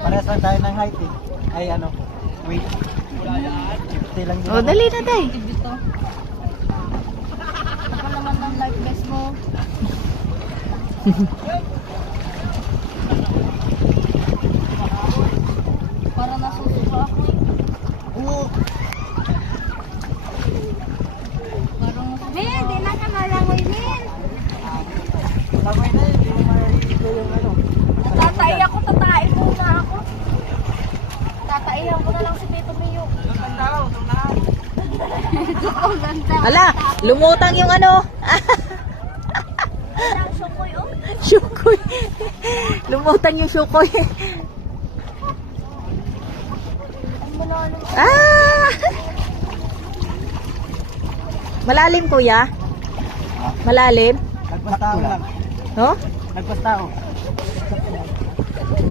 Parehas lang tayo ng height eh. Ay ano, weight. 50 lang din. O, dali na day. Dito. Ako naman ng life vest mo. Para nasusuka ako eh. Oo. Parang di na ka malangoy din. Langoy na yun, hindi mo makikita yung ano. Natatay ako, tatain muna ako. Tataihan ko na lang si Tito Mio. Ang ganda. Ala, lumutang yung ano. Ang sukoy oh. Syukoy. Lumutang yung syukoy. Ang malalim. Ah! Malalim kuya? Malalim? Nagpastao lang. No? Nagpastao.